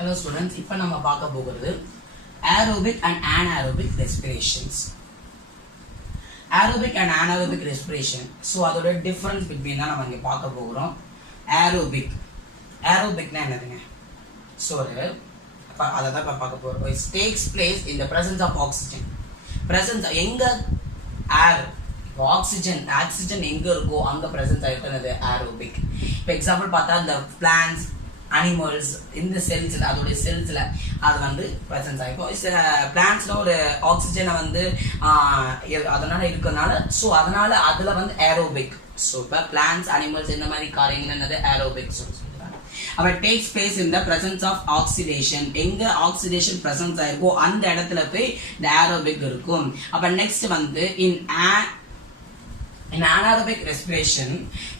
Hello students, இப்போ நம்ம பார்க்க போகிறது aerobic and anaerobic respirations. Aerobic and anaerobic respiration. So அதோட difference between தான் நம்ம இங்க பார்க்க போகிறோம். Aerobic. Aerobicனா என்னதுங்க? So அதை தான் பார்க்க போகிறோம். It takes place in the presence of oxygen. Presence எங்க air ஆக்சிஜன் எங்க இருக்கோ அங்க பிரசன்ஸ் ஆயிருக்கிறது aerobic. இப்போ எக்ஸாம்பிள் பார்த்தா இந்த பிளான்ட்ஸ் அனிமல்ஸ் இந்த செல்ஸ்ல அதோடைய செல்ஸ்ல அது வந்து பிரசன்ஸ் ஆகிருக்கும். சில பிளான்ட்ஸ்ல ஒரு ஆக்சிஜனை வந்து அதனால இருக்கிறதுனால ஸோ அதனால அதுல வந்து ஏரோபிக். ஸோ இப்போ பிளான்ட்ஸ் அனிமல்ஸ் இந்த மாதிரி காரியங்கள் என்னது ஏரோபிக் சொல்றாங்க. அப்ப takes place in the presence of oxidation. எங்க ஆக்சிடேஷன் பிரசன்ஸ் ஆயிருக்கோ அந்த இடத்துல போய் இந்த ஏரோபிக் இருக்கும். அப்ப நெக்ஸ்ட் வந்து in anaerobic respiration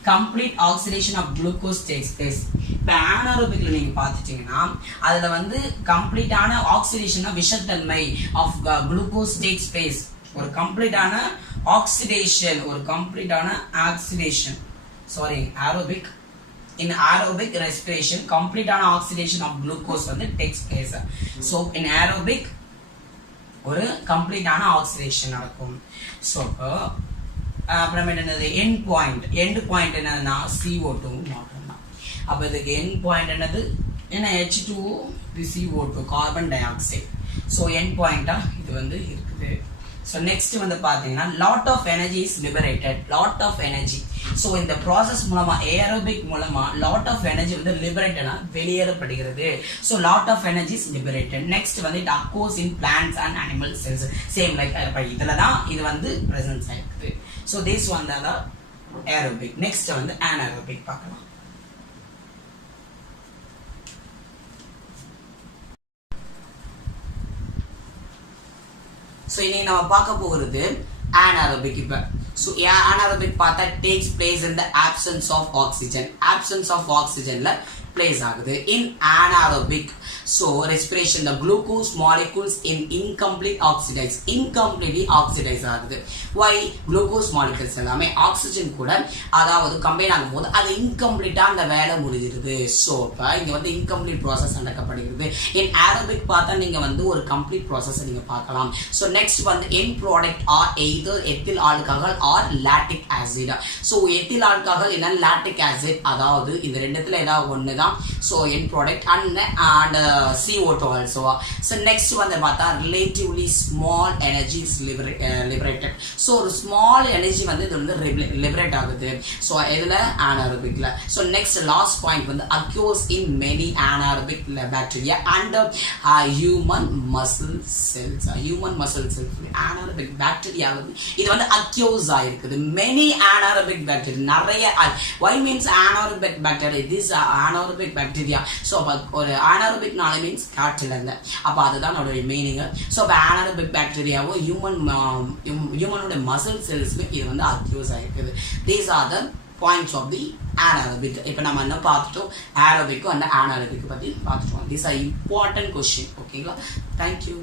complete oxidation of glucose takes place. இப்போ anaerobicல நீங்க பார்த்துட்டீங்கன்னா அதுல வந்து கம்ப்ளீட்டான ஆக்சிடேஷனா விஷத்தன்மை ஆஃப் குளுக்கோஸ் டேக்ஸ் பிளேஸ். ஒரு கம்ப்ளீட்டான oxidation aerobic in aerobic respiration கம்ப்ளீட்டான ஆக்சிடேஷன் ஆஃப் குளுக்கோஸ் வந்து takes place. So in aerobic ஒரு கம்ப்ளீட்டான ஆக்சிடேஷன் நடக்கும். ஸோ அப்புறம் என்னது எண்ட் பாயிண்ட் என்னதுன்னா CO2 மட்டும்தான். அப்போ இதுக்கு எண்ட் பாயிண்ட் என்னது என்ன H2O இது CO2 carbon dioxide. So end பாயிண்டா இது வந்து இருக்குது. ஸோ நெக்ஸ்ட் வந்து பார்த்தீங்கன்னா lot of energy is liberated. Lot of energy. So இந்த ப்ராசஸ் மூலமா ஏரோபிக் மூலமா லாட் ஆஃப் எனர்ஜி வந்து லிபரேட்டடா வெளியேறப்படுகிறது. So lot of energy is liberated. Next வந்து it occurs in plants and animal cells. Same like இதுல தான் இது வந்து பிரசன்ஸ் ஆயிருக்குது. ஸோ திஸ் வந்து அதான் ஏரோபிக். நெக்ஸ்ட் வந்து anaerobic பார்க்கலாம். ஸோ இன்னைக்கு நம்ம பார்க்க போகிறது anaerobic. இப்போ ஸோ anaerobic பார்த்தா takes place in the absence of oxygen. Absence of ஆக்சிஜன்ல பிளேஸ் ஆகுது in anaerobic. So respiration the glucose molecules in incompletely oxidize ஆகுது. Why? glucose molecules எல்லாமே ஆக்சிஜன் கூட அதாவது கம்பைன் ஆகும்போது அது இன்கம்ப்ளீட்டா அந்த வேலை முடிஞ்சிருது. ஸோ இப்போ இங்க வந்து இன்கம்ப்ளீட் ப்ராசஸ் நடக்கப்படுகிறது. இன் aerobic பார்த்தா நீங்க வந்து ஒரு கம்ப்ளீட் ப்ராசஸ் நீங்க பார்க்கலாம். ஸோ நெக்ஸ்ட் வந்து end product or either ethyl alcohol or lactic acid. So ethyl alcohol இல்ல லாக்டிக் ஆசிட் அதாவது இந்த ரெண்டுத்துல ஏதாவது ஒன்று தான். So end product and CO2 also. So next one பார்த்தா relatively small energy is liberated. So ஒரு small energy வந்து இது வந்து liberate ஆகுது. So இதுல anaerobicல. So next last point வந்து occurs in many anaerobic bacteria and human muscle cells. anaerobic bacteria வந்து இது வந்து occurs ஆயிருக்குது. many anaerobic bacteria நிறைய. why means anaerobic bacteria? this anaerobic bacteria. So ஒரு anaerobic மீன்ஸ் காற்றில் இருந்த அப்போ அதுதான் அதோடைய மீனிங். ஸோ இப்போ anaerobic பாக்டீரியாவும் ஹியூமனோட மசில் செல்ஸ்க்கு இது வந்து அக்யூஸ் ஆகிருக்குது. These are the points of the anaerobic. இப்போ நம்ம என்ன பார்த்துட்டோம் aerobic and anaerobic பற்றி பார்த்துட்டோம். These are important question. ஓகேங்களா? தேங்க்யூ.